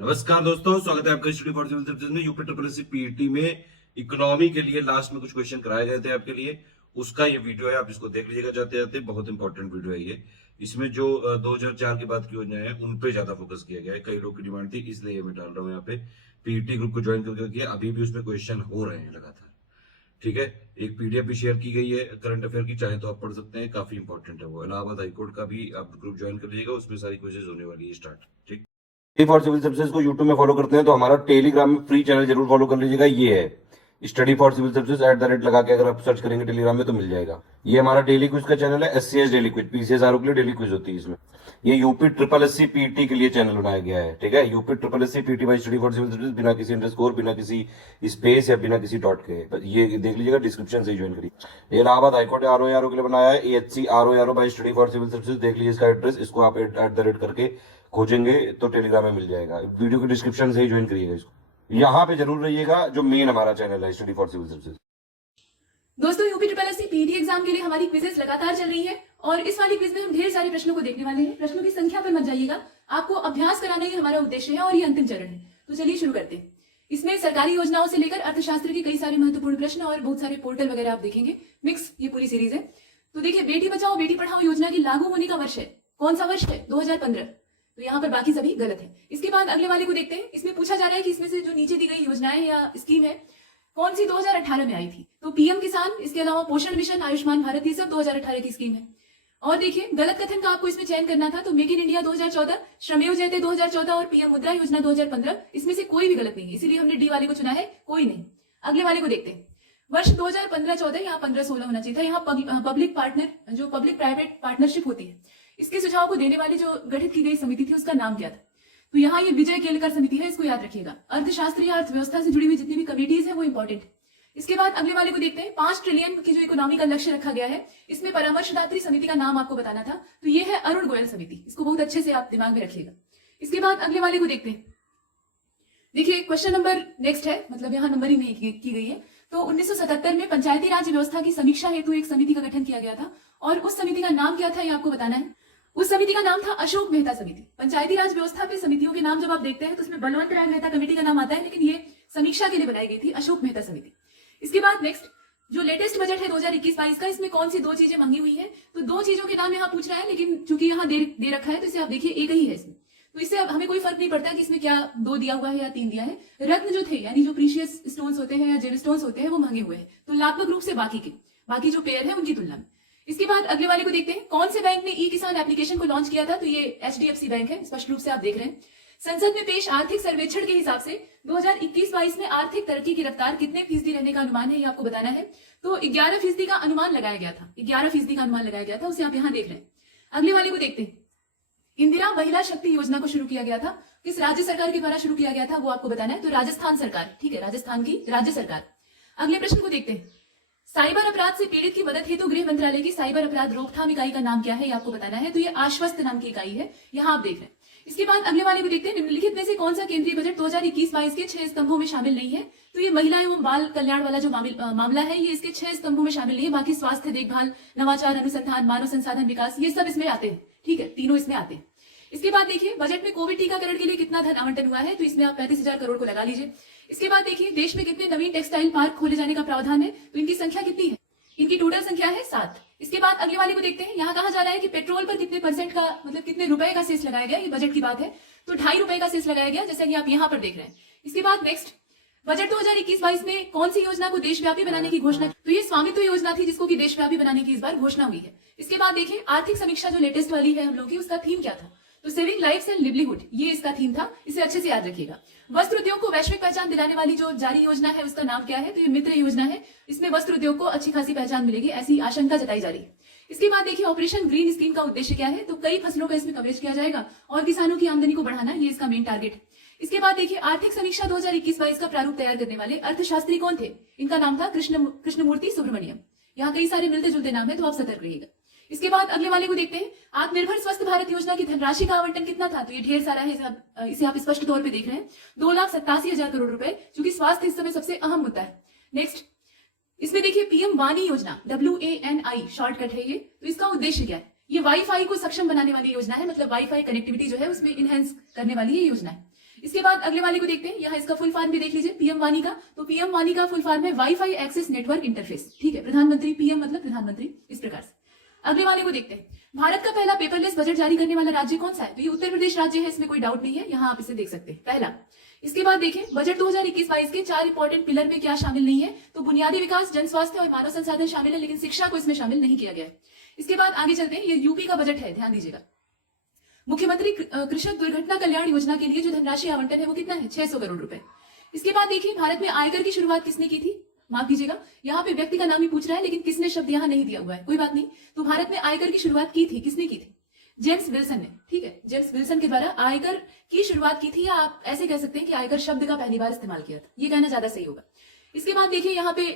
नमस्कार दोस्तों, स्वागत है आपका स्टडी फॉर सिविल सर्विसेज में। यूपी ट्रिपल एससी पीईटी में इकोनॉमी के लिए लास्ट में कुछ क्वेश्चन कराए गए थे आपके लिए, उसका ये वीडियो है। आप इसको देख लीजिएगा जाते जाते, बहुत इंपॉर्टेंट वीडियो है ये। इसमें जो 2004 के बाद की योजना है उन पे ज्यादा फोकस किया गया है। कई लोग की डिमांड थी, इसलिए ये मैं डाल रहा हूँ यहाँ पे। पीईटी ग्रुप को ज्वाइन करके रखिए, अभी भी उसमें क्वेश्चन हो रहे हैं लगातार। ठीक है, एक पीडीएफ भी शेयर की गई है करंट अफेयर की, चाहे तो आप पढ़ सकते हैं, काफी इंपॉर्टेंट है वो। इलाहाबाद हाईकोर्ट का भी आप ग्रुप ज्वाइन कर लीजिएगा, उसमें सारी क्वेश्चन होने वाली है स्टार्ट। ठीक, फॉर सिविल सर्विसेज को यूट्यूब में फॉलो करते हैं तो हमारा टेलीग्राम में फ्री चैनल जरूर फॉलो कर लीजिएगा। ये है स्टडी फॉर सिविल सर्विसेज @ लगा के अगर आप सर्च करेंगे टेलीग्राम में तो मिल जाएगा। ये हमारा डेली क्विज का चैनल है, एससीएस डेली क्विज, पीसीएसआर के लिए डेली क्विज होती है इसमें। ये यूपी ट्रिपल एससी पीटी के लिए चैनल बनाया गया है। ठीक है, UP triple SC PT by study for civil services, बिना किसी अंडरस्कोर, बिना किसी स्पेस या बिना किसी डॉट के। ये देख लीजिएगा, डिस्क्रिप्शन से ज्वाइन करिए। ये इलाहाबाद हाईकोर्ट आरओ के लिए बनाया है, AHC RO by study for civil services. देख लीजिए इसका एड्रेस, इसको आप @ करके खोजेंगे तो टेलीग्राम में मिल जाएगा। वीडियो के डिस्क्रिप्शन से ही ज्वाइन करिएगा इसको। यहाँ पे जरूर रहिएगा, जो मेन हमारा चैनल है स्टडी फॉर सिविल सर्विसेज। दोस्तों, UP triple SC PT exam के लिए हमारी क्विजेस लगातार चल रही है और इस वाली क्विज में हम ढेर सारे प्रश्नों को देखने वाले हैं। प्रश्नों की संख्या पर मत जाइएगा, आपको अभ्यास कराना ही हमारा उद्देश्य है और ये अंतिम चरण है। तो चलिए शुरू करते हैं। इसमें सरकारी योजनाओं से लेकर अर्थशास्त्र के कई सारे महत्वपूर्ण प्रश्न और बहुत सारे पोर्टल वगैरह आप देखेंगे। मिक्स ये पूरी सीरीज है। तो देखिए, बेटी बचाओ बेटी पढ़ाओ योजना की लागू होने का वर्ष है, कौन सा वर्ष है? 2015। तो यहाँ पर बाकी सभी गलत है। इसके बाद अगले वाले को देखते हैं। इसमें पूछा जा रहा है कि इसमें से जो नीचे दी गई योजनाएं या स्कीम है कौन सी 2018 में आई थी? तो पीएम किसान, इसके अलावा पोषण मिशन, आयुष्मान भारत, ये सब 2018 की स्कीम है। और देखिए, गलत कथन का आपको इसमें चयन करना था। तो मेक इन इंडिया 2014, श्रमेव जयते 2014 और पीएम मुद्रा योजना 2015, इसमें से कोई भी गलत नहीं है, इसीलिए हमने डी वाले को चुना है, कोई नहीं। अगले वाले को देखते हैं। वर्ष 2015-14, यहाँ 15-16 होना चाहिए था। यहाँ पब्लिक पार्टनर, जो पब्लिक प्राइवेट पार्टनरशिप होती है, इसके सुझाव को देने वाली जो गठित की गई समिति थी उसका नाम क्या था? तो यहाँ ये विजय केलकर समिति है, इसको याद रखिएगा। अर्थशास्त्र या अर्थव्यवस्था से जुड़ी हुई जितनी भी कमिटीज है वो इंपॉर्टेंट है। इसके बाद अगले वाले को देखते हैं। 5 ट्रिलियन की जो इकोनॉमी का लक्ष्य रखा गया है, इसमें परामर्शदात्री समिति का नाम आपको बताना था। तो ये है अरुण गोयल समिति, इसको बहुत अच्छे से आप दिमाग में रखिएगा। इसके बाद अगले वाले को देखते हैं। देखिए, क्वेश्चन नंबर नेक्स्ट है, मतलब यहाँ नंबरिंग नहीं की गई है। तो 1977 में पंचायती राज व्यवस्था की समीक्षा हेतु एक समिति का गठन किया गया था और उस समिति का नाम क्या था ये आपको बताना है। उस समिति का नाम था अशोक मेहता समिति। पंचायती राज व्यवस्था पे समितियों के नाम जब आप देखते हैं तो उसमें बलवंत राय मेहता कमेटी का नाम आता है, लेकिन ये समीक्षा के लिए बनाई गई थी अशोक मेहता समिति। इसके बाद नेक्स्ट जो लेटेस्ट बजट है 2021-22 का, इसमें कौन सी 2 चीजें मांगी हुई है? तो 2 चीजों के नाम यहाँ पूछ रहा है, लेकिन चूंकि यहाँ दे रखा है तो इसे आप देखिए एक ही है इसमें। तो इससे अब हमें कोई फर्क नहीं पड़ता कि इसमें क्या 2 दिया हुआ है या 3 दिया है। रत्न जो थे, यानी जो प्रीशियस स्टोन्स होते हैं या जेम स्टोन्स होते हैं, वो मांगे हुए हैं, तो लाभप्रद रूप से बाकी जो पेयर है उनकी तुलना में। इसके बाद अगले वाले को देखते हैं। कौन से बैंक ने ई किसान एप्लीकेशन को लॉन्च किया था? तो ये एचडीएफसी बैंक है, स्पष्ट रूप से आप देख रहे हैं। संसद में पेश आर्थिक सर्वेक्षण के हिसाब से 2021-22 में आर्थिक तरक्की की रफ्तार कितने फीसदी रहने का अनुमान है, ये आपको बताना है। तो 11% का अनुमान लगाया गया था, 11% का अनुमान लगाया गया था, उसे आप यहाँ देख रहे हैं। अगले वाले को देखते हैं। इंदिरा महिला शक्ति योजना को शुरू किया गया था, किस राज्य सरकार के द्वारा शुरू किया गया था वो आपको बताना है। तो राजस्थान सरकार, ठीक है, राजस्थान की राज्य सरकार। अगले प्रश्न को देखते हैं। साइबर अपराध से पीड़ित की मदद हेतु गृह मंत्रालय की साइबर अपराध रोकथाम इकाई का नाम क्या है, ये आपको बताना है। तो ये आश्वस्त नाम की इकाई है, यहाँ आप देख रहे हैं। इसके बाद अगले वाले को देखते हैं। निम्नलिखित में से कौन सा केंद्रीय बजट 2021-22 के 6 स्तंभों में शामिल नहीं है? तो ये महिला एवं बाल कल्याण वाला जो मामला है, ये इसके 6 स्तंभों में शामिल नहीं है। बाकी स्वास्थ्य देखभाल, नवाचार, अनुसंधान, मानव संसाधन विकास, ये सब इसमें आते हैं। ठीक है, तीनों इसमें आते हैं। इसके बाद देखिए, बजट में कोविड टीकाकरण के लिए कितना धन आवंटन हुआ है? तो इसमें आप 35,000 करोड़ को लगा लीजिए। इसके बाद देखिए, देश में कितने नवीन टेक्सटाइल पार्क खोले जाने का प्रावधान है? तो इनकी संख्या कितनी है? इनकी टोटल संख्या है 7। इसके बाद अगले वाले को देखते हैं। यहाँ कहा जा रहा है कि पेट्रोल पर कितने % का, मतलब कितने रुपए का सेस लगाया गया, ये बजट की बात है। तो 2.5 रुपए का सेस लगाया गया, जैसा कि आप यहाँ पर देख रहे हैं। इसके बाद नेक्स्ट, बजट 2021-22 में कौन सी योजना को देशव्यापी बनाने की घोषणा? तो ये स्वामित्व योजना थी जिसको कि देशव्यापी बनाने की इस बार घोषणा हुई है। इसके बाद देखिए, आर्थिक समीक्षा जो लेटेस्ट वाली है हम लोग की, उसका थीम क्या था? तो सेविंग लाइफ्स एंड लिवलीहुड, ये इसका थीम था। इसे अच्छे से याद रखिएगा। वस्त्र उद्योग को वैश्विक पहचान दिलाने वाली जो जारी योजना है उसका नाम क्या है? तो ये मित्र योजना है। इसमें वस्त्र उद्योग को अच्छी खासी पहचान मिलेगी, ऐसी आशंका जताई जा रही है। इसके बाद देखिए, ऑपरेशन ग्रीन स्कीम का उद्देश्य क्या है? तो कई फसलों का इसमें कवरेज किया जाएगा और किसानों की आमदनी को बढ़ाना, ये इसका मेन टारगेट है। इसके बाद देखिए, आर्थिक समीक्षा 2021-22 का प्रारूप तैयार करने वाले अर्थशास्त्री कौन थे? इनका नाम था कृष्णमूर्ति सुब्रमण्यम। यहाँ कई सारे मिलते जुलते नाम है, तो आप सतर्क रहिएगा। इसके बाद अगले वाले को देखते हैं। आत्मनिर्भर स्वस्थ भारत योजना की धनराशि का आवंटन कितना था? तो ये ढेर सारा है, इसे आप स्पष्ट तौर पे देख रहे हैं। 2,87,000 करोड़ रुपए, क्योंकि स्वास्थ्य इस समय सबसे अहम मुद्दा है। नेक्स्ट, इसमें देखिए, पीएम वानी योजना, WANI शॉर्टकट है ये। तो इसका उद्देश्य क्या है? ये वाईफाई को सक्षम बनाने वाली योजना है, मतलब वाईफाई कनेक्टिविटी जो है उसमें इनहेंस करने वाली ये योजना है। इसके बाद अगले वाले को देखते हैं, यहाँ इसका फुल फॉर्म भी देख लीजिए, पीएम वानी का। तो पीएम वानी का फुल फॉर्म है वाईफाई एक्सेस नेटवर्क इंटरफेस, ठीक है। प्रधानमंत्री, पीएम मतलब प्रधानमंत्री, इस प्रकार से। अगले वाले को देखते हैं, भारत का पहला पेपरलेस बजट जारी करने वाला राज्य कौन सा है? तो ये उत्तर प्रदेश राज्य है, इसमें कोई डाउट नहीं है, यहाँ आप इसे देख सकते हैं, पहला। इसके बाद देखें, बजट 2021-22 के 4 इंपॉर्टेंट पिलर में क्या शामिल नहीं है? तो बुनियादी विकास, जन स्वास्थ्य और मानव संसाधन शामिल है, लेकिन शिक्षा को इसमें शामिल नहीं किया गया है। इसके बाद आगे चलते हैं, ये यूपी का बजट है, ध्यान दीजिएगा। मुख्यमंत्री कृषक दुर्घटना कल्याण योजना के लिए जो धनराशि आवंटन है वो कितना है? 600 करोड़ रुपए। इसके बाद देखिए, भारत में आयकर की शुरुआत किसने की थी? माफ कीजिएगा, यहाँ पे व्यक्ति का नाम ही पूछ रहा है, लेकिन किसने शब्द यहाँ नहीं दिया हुआ है, कोई बात नहीं। तो भारत में आयकर की शुरुआत की थी, किसने की थी? जेम्स विल्सन ने, ठीक है। जेम्स विल्सन के द्वारा आयकर की शुरुआत की थी, या आप ऐसे कह सकते हैं कि आयकर शब्द का पहली बार इस्तेमाल किया था, ये कहना ज्यादा सही होगा। इसके बाद देखिए, यहाँ पे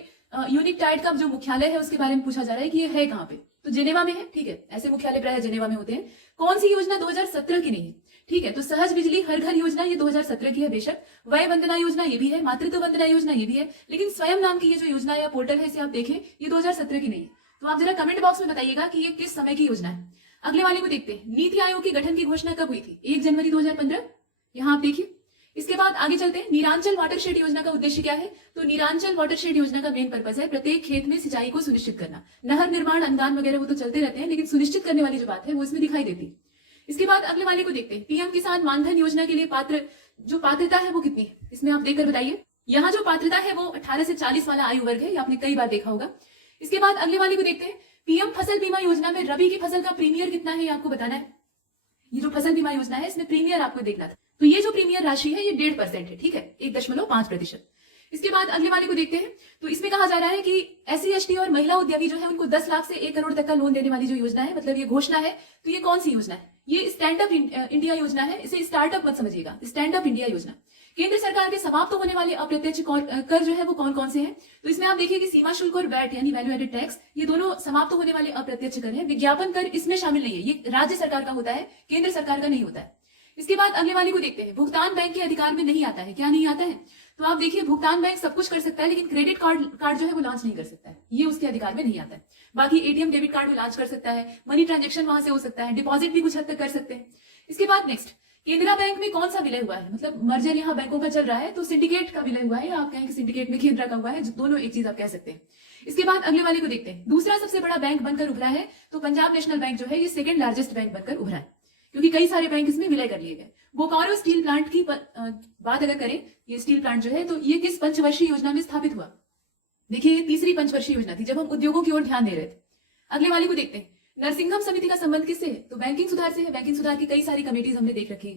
यूनिक टाइड का जो मुख्यालय है उसके बारे में पूछा जा रहा है कि ये है कहाँ पे? तो जेनेवा में है, ठीक है। ऐसे मुख्यालय प्रायः जेनेवा में होते हैं। कौन सी योजना 2017 की नहीं है? ठीक है, तो सहज बिजली हर घर योजना ये 2017 की है बेशक। वय वंदना योजना ये भी है, मातृत्व वंदना योजना ये भी है, लेकिन स्वयं नाम की ये जो योजना या पोर्टल है, इसे आप देखें, ये 2017 की नहीं है। तो आप जरा कमेंट बॉक्स में बताइएगा कि ये किस समय की योजना है। अगले वाले को देखते हैं, नीति आयोग के गठन की घोषणा कब हुई थी? 1 जनवरी 2015, यहाँ आप देखिए। इसके बाद आगे चलते हैं, नीरांचल वाटरशेड योजना का उद्देश्य क्या है? तो नीरांचल वाटरशेड योजना का मेन पर्पस है प्रत्येक खेत में सिंचाई को सुनिश्चित करना। नहर निर्माण, अनुदान वगैरह वो तो चलते रहते हैं, लेकिन सुनिश्चित करने वाली जो बात है वो इसमें दिखाई देती है। इसके बाद अगले वाले को देखते हैं, पीएम किसान मानधन योजना के लिए पात्रता है वो कितनी है? इसमें आप देखकर बताइए। यहाँ जो पात्रता है वो 18 से 40 वाला आयु वर्ग है, ये आपने कई बार देखा होगा। इसके बाद अगले वाले को देखते हैं, पीएम फसल बीमा योजना में रबी की फसल का प्रीमियर कितना है, ये आपको बताना है। ये जो फसल बीमा योजना है इसमें प्रीमियर आपको देखना था। तो ये जो प्रीमियर राशि है ये 1.5% है, ठीक है, 1.5%। इसके बाद अगले वाले को देखते हैं, तो इसमें कहा जा रहा है कि SC ST और महिला उद्यमी जो है उनको 10 लाख से 1 करोड़ तक का लोन देने वाली जो योजना है, मतलब ये घोषणा है, तो ये कौन सी योजना है? ये स्टैंड अप इंडिया योजना है। इसे स्टार्टअप मत समझिएगा, स्टैंड अप इंडिया योजना। केंद्र सरकार के समाप्त होने वाले अप्रत्यक्ष कर जो है वो कौन कौन से हैं? तो इसमें आप देखिए कि सीमा शुल्क और वैट यानी वैल्यू एडेड टैक्स, ये दोनों समाप्त होने वाले अप्रत्यक्ष कर है। विज्ञापन कर इसमें शामिल नहीं है, ये राज्य सरकार का होता है, केंद्र सरकार का नहीं होता है। इसके बाद अगले वाले को देखते हैं, भुगतान बैंक के अधिकार में नहीं आता है। क्या नहीं आता है? तो आप देखिए, भुगतान बैंक सब कुछ कर सकता है, लेकिन क्रेडिट कार्ड जो है वो लॉन्च नहीं कर सकता है, ये उसके अधिकार में नहीं आता है। बाकी एटीएम डेबिट कार्ड वो लॉन्च कर सकता है, मनी ट्रांजेक्शन वहां से हो सकता है, डिपॉजिट भी कुछ हद तक कर सकते हैं। इसके बाद नेक्स्ट, केनरा बैंक में कौन सा विलय हुआ है? मतलब मर्जर यहाँ बैंकों का चल रहा है, तो सिंडिकेट का विलय हुआ है, या आप कहें कि सिंडिकेट में केनरा का हुआ है, दोनों एक चीज आप कह सकते हैं। इसके बाद अगले वाले को देखते हैं, दूसरा सबसे बड़ा बैंक बनकर उभरा है, तो पंजाब नेशनल बैंक जो है ये सेकंड लार्जेस्ट बैंक बनकर उभरा है, क्योंकि कई सारे बैंक इसमें विलय कर लिए गए। बोकारो स्टील प्लांट की बात अगर करें, ये स्टील प्लांट जो है तो ये किस पंचवर्षीय योजना में स्थापित हुआ? देखिए, ये तीसरी पंचवर्षीय योजना थी, जब हम उद्योगों की ओर ध्यान दे रहे थे। अगले वाले को देखते हैं, नरसिंघम समिति का संबंध किससे है? तो बैंकिंग सुधार से है। बैंकिंग सुधार की कई सारी कमेटीज हमने देख रखी है।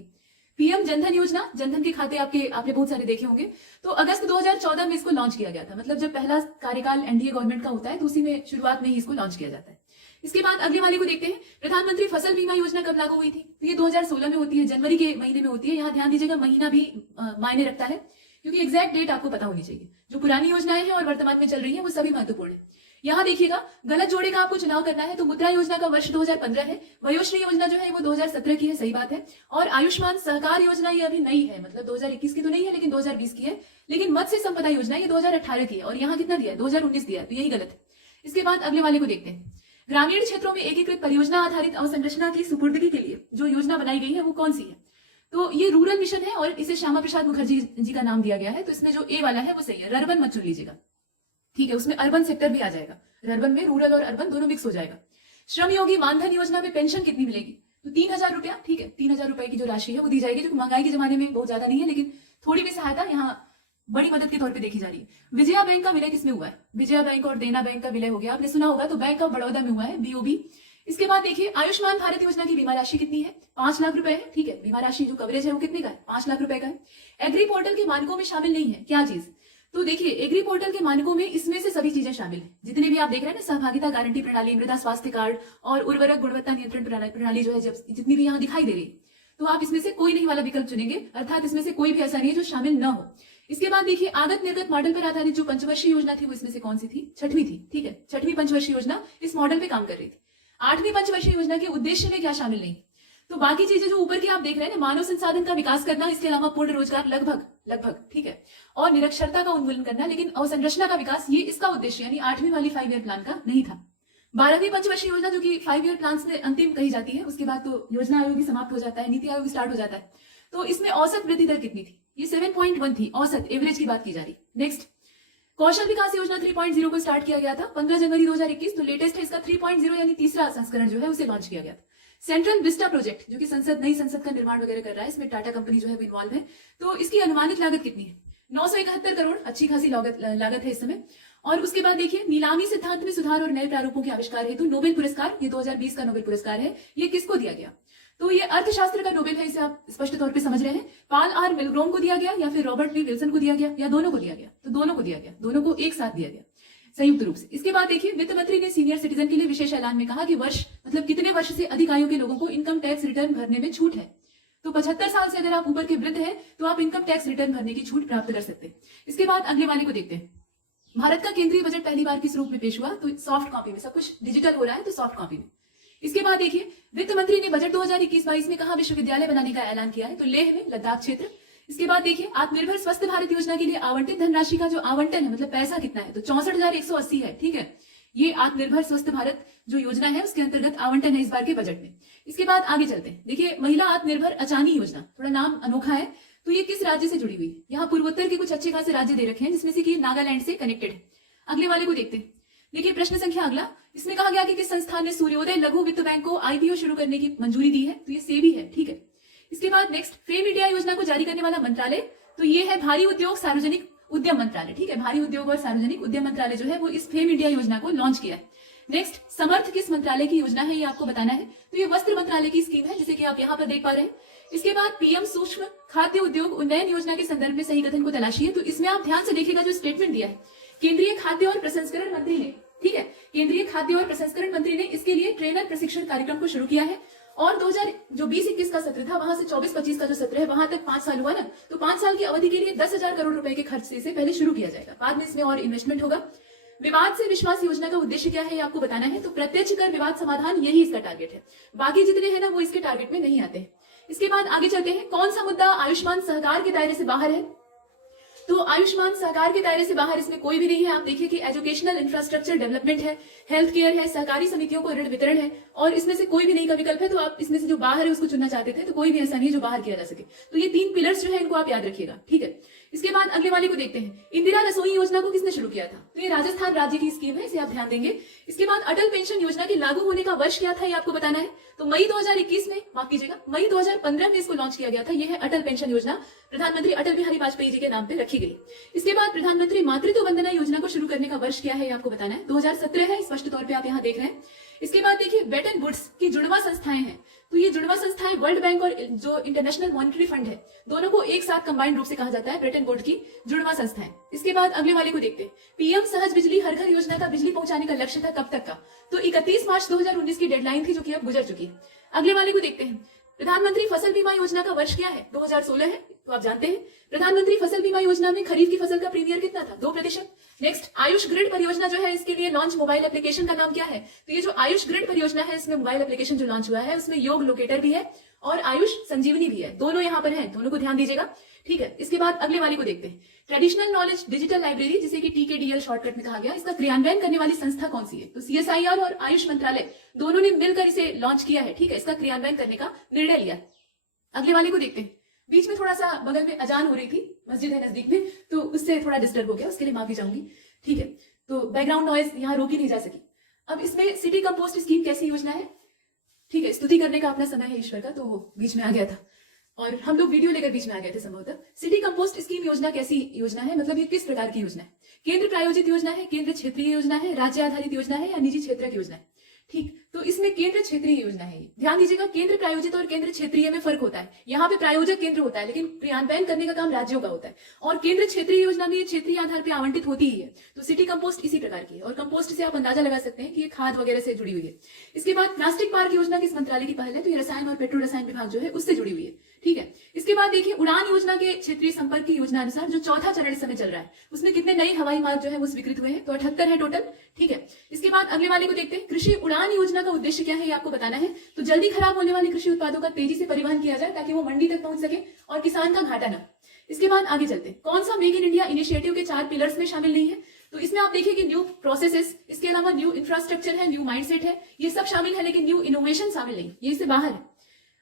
पीएम जनधन योजना, जनधन के खाते आपने बहुत सारे देखे होंगे। तो अगस्त 2014 में इसको लॉन्च किया गया था, मतलब जब पहला कार्यकाल एनडीए गवर्नमेंट का होता है तो उसी में शुरुआत में ही इसको लॉन्च किया जाता है। इसके बाद अगले वाले को देखते हैं, प्रधानमंत्री फसल बीमा योजना कब लागू हुई थी? तो ये 2016 में होती है, जनवरी के महीने में होती है। यहाँ ध्यान दीजिएगा, महीना भी मायने रखता है, क्योंकि एग्जैक्ट डेट आपको पता होनी चाहिए। जो पुरानी योजनाएं हैं और वर्तमान में चल रही है वो सभी महत्वपूर्ण है। यहाँ देखिएगा, गलत जोड़े का आपको चुनाव करना है, तो मुद्रा योजना का वर्ष 2015 है, वयोश्री योजना जो है वो 2017 की है, सही बात है। और आयुष्मान सहकार योजना ये अभी नई है, मतलब 2021 की तो नहीं है, लेकिन 2020 की है। लेकिन मत्स्य संपदा योजना ये 2018 की है, और यहाँ कितना दिया है? 2019 दिया है, तो यही गलत है। इसके बाद अगले वाले को देखते हैं, ग्रामीण क्षेत्रों में एकीकृत परियोजना आधारित अवसंरचना की सुपुर्दगी के लिए जो योजना बनाई गई है वो कौन सी है? तो ये रूरल मिशन है, और इसे श्यामा प्रसाद मुखर्जी जी का नाम दिया गया है। तो इसमें जो ए वाला है वो सही है, रर्बन मत चुन लीजिएगा, ठीक है, उसमें अर्बन सेक्टर भी आ जाएगा। रर्बन में रूरल और अर्बन दोनों मिक्स हो जाएगा। श्रम योगी मानधन योजना में पेंशन कितनी मिलेगी? तो 3000 रुपया, ठीक है, 3000 रुपए की जो राशि है वो दी जाएगी, जो महंगाई के जमाने में बहुत ज्यादा नहीं है, लेकिन थोड़ी भी सहायता यहाँ बड़ी मदद के तौर पे देखी जा रही है। विजया बैंक का विलय किसमें हुआ है? विजया बैंक और देना बैंक का विलय हो गया, आपने सुना होगा, तो बैंक ऑफ बड़ौदा में हुआ है, बीओबी। इसके बाद देखिए, आयुष्मान भारत योजना की बीमा राशि कितनी है? 5 लाख रुपए है, ठीक है। बीमा राशि जो कवरेज है वो कितने का है? 5 लाख रुपए का है। एग्री पोर्टल के मानकों में शामिल नहीं है, क्या चीज? तो देखिए, एग्री पोर्टल के मानकों में इसमें से सभी चीजें शामिल है, जितने भी आप देख रहे हैं ना, सहभागिता गारंटी प्रणाली, मृदा स्वास्थ्य कार्ड और उर्वरक गुणवत्ता नियंत्रण प्रणाली जो है, जब जितनी भी यहाँ दिखाई दे रही है, तो आप इसमें से कोई नहीं वाला विकल्प चुनेंगे, अर्थात इसमें से कोई भी ऐसा नहीं है जो शामिल न हो। इसके बाद देखिए, आगत निर्गत मॉडल पर आधारित जो पंचवर्षीय योजना थी वो इसमें से कौन सी थी? छठवीं थी, ठीक है, छठवीं पंचवर्षीय योजना इस मॉडल पे काम कर रही थी। 8वीं पंचवर्षीय योजना के उद्देश्य में क्या शामिल नहीं? तो बाकी चीजें जो ऊपर की आप देख रहे हैं ना, मानव संसाधन का विकास करना, इसके अलावा पूर्ण रोजगार लगभग, ठीक है, और निरक्षरता का उन्मूलन करना, लेकिन अवसंरचना का विकास ये इसका उद्देश्य यानी 8वीं वाली 5 ईयर प्लान का नहीं था। 12वीं पंचवर्षीय योजना जो कि 5 ईयर प्लान में अंतिम कही जाती है, उसके बाद तो योजना आयोग भी समाप्त हो जाता है, नीति आयोग स्टार्ट हो जाता है। तो इसमें औसत वृद्धि दर कितनी थी? ये 7.1 थी, औसत एवरेज की बात की जा रही। नेक्स्ट, कौशल विकास योजना 3.0 को स्टार्ट किया गया था 15 जनवरी 2021। तो लेटेस्ट है इसका 3.0 यानी तीसरा संस्करण जो है उसे लॉन्च किया गया था। सेंट्रल विस्टा प्रोजेक्ट जो कि नई संसद का निर्माण वगैरह कर रहा है, इसमें टाटा कंपनी जो है इन्वॉल्व है। तो इसकी अनुमानित लागत कितनी है? 971 करोड़, अच्छी खासी लागत है इस समय। और उसके बाद देखिए, नीलामी सिद्धांत में सुधार और नए प्रारूपों के आविष्कार हेतु नोबेल पुरस्कार, ये 2020 का नोबेल पुरस्कार है, ये किसको दिया गया? तो ये अर्थशास्त्र का नोबेल है, इसे आप स्पष्ट तौर पे समझ रहे हैं। पाल आर मिलग्रोम को दिया गया या फिर रॉबर्ट वी विल्सन को दिया गया या दोनों को दिया गया? तो दोनों को दिया गया, दोनों को एक साथ दिया गया संयुक्त रूप से। इसके बाद देखिए, वित्त मंत्री ने सीनियर सिटीजन के लिए विशेष ऐलान में कहा कि कितने वर्ष से अधिक आयु के लोगों को इनकम टैक्स रिटर्न भरने में छूट है। तो 75 साल से अगर आप ऊपर के वृद्ध हैं तो आप इनकम टैक्स रिटर्न भरने की छूट प्राप्त कर सकते हैं। इसके बाद अगले वाले को देखते हैं। भारत का केंद्रीय बजट पहली बार किस रूप में पेश हुआ? तो सॉफ्ट कॉपी में, सब कुछ डिजिटल हो रहा है तो सॉफ्ट कॉपी में। इसके बाद देखिए, वित्त मंत्री ने बजट 2021-22 में कहा विश्वविद्यालय बनाने का ऐलान किया है, तो लेह में, लद्दाख क्षेत्र। इसके बाद देखिए, आत्मनिर्भर स्वस्थ भारत योजना के लिए आवंटित धनराशि का जो आवंटन है, मतलब पैसा कितना है, तो 64,180 है। ठीक है, ये आत्मनिर्भर स्वस्थ भारत जो योजना है उसके अंतर्गत आवंटन है इस बार के बजट में। इसके बाद आगे चलते हैं। देखिए, महिला आत्मनिर्भर अचानी योजना, थोड़ा नाम अनोखा है। तो ये किस राज्य से जुड़ी हुई है? यहाँ पूर्वोत्तर के कुछ अच्छे खासे राज्य दे रखे हैं जिसमें से कि नागालैंड से कनेक्टेड है। अगले वाले को देखते हैं। देखिए, प्रश्न संख्या अगला, इसमें कहा गया कि किस संस्थान ने सूर्योदय लघु वित्त बैंक को आईपीओ शुरू करने की मंजूरी दी है? तो ये सेबी है। ठीक है, इसके बाद नेक्स्ट, फेम इंडिया योजना को जारी करने वाला मंत्रालय, तो ये है भारी उद्योग सार्वजनिक उद्यम मंत्रालय। ठीक है, भारी उद्योग और सार्वजनिक उद्यम मंत्रालय जो है वो इस फेम इंडिया योजना को लॉन्च किया है। नेक्स्ट, समर्थ किस मंत्रालय की योजना है, ये आपको बताना है। तो ये वस्त्र मंत्रालय की स्कीम है, जिसे कि आप यहाँ पर देख पा रहे हैं। इसके बाद पीएम सूक्ष्म खाद्य उद्योग उन्नयन योजना के संदर्भ में सही कथन को तलाशिए। तो इसमें आप ध्यान से देखिएगा, जो स्टेटमेंट दिया है केंद्रीय खाद्य और प्रसंस्करण मंत्री ने, ठीक है, केंद्रीय खाद्य और प्रसंस्करण मंत्री ने इसके लिए ट्रेनर प्रशिक्षण कार्यक्रम को शुरू किया है। और 2020-21 का सत्र था, वहां से 24-25 का जो सत्र है वहां तक 5 साल हुआ ना, तो 5 साल की अवधि के लिए 10,000 करोड़ रुपए के खर्च से पहले शुरू किया जाएगा, बाद में इसमें और इन्वेस्टमेंट होगा। विवाद से विश्वास योजना का उद्देश्य क्या है, ये आपको बताना है। तो प्रत्यक्ष कर विवाद समाधान, यही इसका टारगेट है। बाकी जितने हैं ना वो इसके टारगेट में नहीं आते हैं। इसके बाद आगे चलते हैं। कौन सा मुद्दा आयुष्मान सहकार के दायरे से बाहर है? तो आयुष्मान सहकार के दायरे से बाहर इसमें कोई भी नहीं है। आप देखिए कि एजुकेशनल इंफ्रास्ट्रक्चर डेवलपमेंट है, हेल्थ केयर है, सहकारी समितियों को ऋण वितरण है, और इसमें से कोई भी नहीं का विकल्प है। तो आप इसमें से जो बाहर है उसको चुनना चाहते थे, तो कोई भी ऐसा नहीं है जो बाहर किया जा सके। तो ये 3 पिलर्स जो है इनको आप याद रखिएगा। ठीक है, इसके बाद अगले वाले को देखते हैं। इंदिरा रसोई योजना को किसने शुरू किया था? तो ये राजस्थान राज्य की स्कीम है, इसे आप ध्यान देंगे। इसके बाद अटल पेंशन योजना के लागू होने का वर्ष क्या था, ये आपको बताना है। तो मई 2021 में, माफ कीजिएगा, मई 2015 में इसको लॉन्च किया गया था। यह है अटल पेंशन योजना, प्रधानमंत्री अटल बिहारी वाजपेयी जी के नाम पे रखी गई। इसके बाद प्रधानमंत्री मातृत्व वंदना योजना को शुरू करने का वर्ष क्या है, ये आपको बताना है। 2017 है, स्पष्ट तौर पे आप यहाँ देख रहे हैं। इसके बाद देखिए, ब्रेटन वुड्स की जुड़वा संस्थाएं हैं। तो ये जुड़वा संस्थाएं वर्ल्ड बैंक और जो इंटरनेशनल मॉनेटरी फंड है, दोनों को एक साथ कंबाइंड रूप से कहा जाता है ब्रेटन वुड्स की जुड़वा संस्थाएं। इसके बाद अगले वाले को देखते हैं। पीएम सहज बिजली हर घर योजना का बिजली पहुंचाने का लक्ष्य था कब तक का? तो 31 मार्च 2019 की डेडलाइन थी, जो कि अब गुजर चुकी है। अगले वाले को देखते हैं। प्रधानमंत्री फसल बीमा योजना का वर्ष क्या है? 2016 है, तो आप जानते हैं। प्रधानमंत्री फसल बीमा योजना में खरीफ की फसल का प्रीमियर कितना था? 2%। नेक्स्ट, आयुष ग्रिड परियोजना जो है, इसके लिए लॉन्च मोबाइल एप्लीकेशन का नाम क्या है? तो ये जो आयुष ग्रिड परियोजना है, इसमें मोबाइल एप्लीकेशन जो लॉन्च हुआ है उसमें योग लोकेटर भी है और आयुष संजीवनी भी है, दोनों यहाँ पर है, दोनों को ध्यान दीजिएगा। ठीक है, इसके बाद अगले वाले को देखते हैं। ट्रेडिशनल नॉलेज डिजिटल लाइब्रेरी, जिसे कि TKDL शॉर्टकट में कहा गया, इसका क्रियान्वयन करने वाली संस्था कौन सी है? तो CSIR और आयुष मंत्रालय दोनों ने मिलकर इसे लॉन्च किया है। ठीक है, इसका क्रियान्वयन करने का निर्णय लिया। अगले वाले को देखते हैं। बीच में थोड़ा सा बगल में अजान हो रही थी, मस्जिद है नजदीक में, तो उससे थोड़ा डिस्टर्ब हो गया, उसके लिए माफी चाहूंगी। ठीक है, तो बैकग्राउंड नॉइज यहाँ रोकी नहीं जा सकी। अब इसमें सिटी कंपोस्ट स्कीम कैसी योजना है? ठीक है, स्तुति करने का अपना समय है ईश्वर का, तो वो बीच में आ गया था और हम लोग वीडियो लेकर बीच में आ गए थे संभवतः। सिटी कंपोस्ट स्कीम योजना कैसी योजना है, मतलब ये किस प्रकार की योजना है? केंद्र प्रायोजित योजना है, केंद्र क्षेत्रीय योजना है, राज्य आधारित योजना है या निजी क्षेत्र की योजना है? ठीक, तो इसमें केंद्र क्षेत्रीय योजना है। ध्यान दीजिएगा, केंद्र प्रायोजित और केंद्र क्षेत्रीय में फर्क होता है। यहाँ पे प्रायोजक केंद्र होता है, लेकिन क्रियान्वयन करने का काम राज्यों का होता है। और केंद्र क्षेत्रीय योजना में ये क्षेत्रीय आधार पर आवंटित होती ही है। तो सिटी कंपोस्ट इसी प्रकार की है, और कंपोस्ट से आप अंदाजा लगा सकते हैं कि ये खाद वगैरह से जुड़ी हुई है। इसके बाद प्लास्टिक पार्क योजना किस मंत्रालय की पहल है? तो ये रसायन और पेट्रो रसायन विभाग जो है उससे जुड़ी हुई है। ठीक है, इसके बाद देखिए, उड़ान योजना के क्षेत्रीय संपर्क की योजना अनुसार जो चौथा चरण इस समय चल रहा है, उसमें कितने नए हवाई मार्ग जो है वो स्वीकृत हुए हैं? तो 78 है टोटल। ठीक है, इसके बाद अगले वाले को देखते हैं। कृषि उड़ान योजना का उद्देश्य क्या है, ये आपको बताना है। तो जल्दी खराब होने वाले कृषि उत्पादों का तेजी से परिवहन किया जाए ताकि वो मंडी तक पहुंच सके और किसान का घाटा न। इसके बाद आगे चलते हैं। कौन सा मेक इन इंडिया इनिशिएटिव के 4 पिलर्स में शामिल नहीं है? तो इसमें आप देखिए कि न्यू प्रोसेसेस, इसके अलावा न्यू इंफ्रास्ट्रक्चर है, न्यू माइंडसेट है, ये सब शामिल है, लेकिन न्यू इनोवेशन शामिल नहीं, ये इससे बाहर है।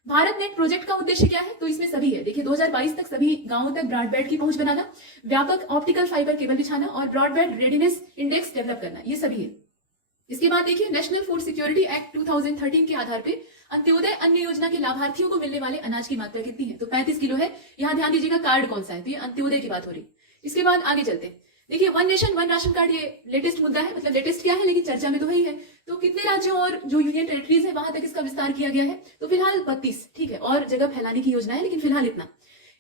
भारत नेट प्रोजेक्ट का उद्देश्य क्या है? तो इसमें सभी है। देखिए 2022 तक सभी गांवों तक ब्रॉडबैंड की पहुंच बनाना, व्यापक ऑप्टिकल फाइबर केबल बिछाना और ब्रॉडबैंड रेडीनेस इंडेक्स डेवलप करना, ये सभी है। इसके बाद देखिए नेशनल फूड सिक्योरिटी एक्ट 2013 के आधार पे अंत्योदय अन्न योजना के लाभार्थियों को मिलने वाले अनाज की मात्रा कितनी है? तो 35 किलो है। यहाँ ध्यान दीजिएगा कार्ड कौन सा है, तो ये अंत्योदय की बात हो रही। इसके बाद आगे चलते हैं। देखिए one nation one ration card, ये लेटेस्ट मुद्दा है, मतलब लेटेस्ट क्या है लेकिन चर्चा में तो वही है। तो कितने राज्यों और जो यूनियन टेरिटरीज है वहां तक इसका विस्तार किया गया है? तो फिलहाल 32, ठीक है, और जगह फैलाने की योजना है, लेकिन फिलहाल इतना।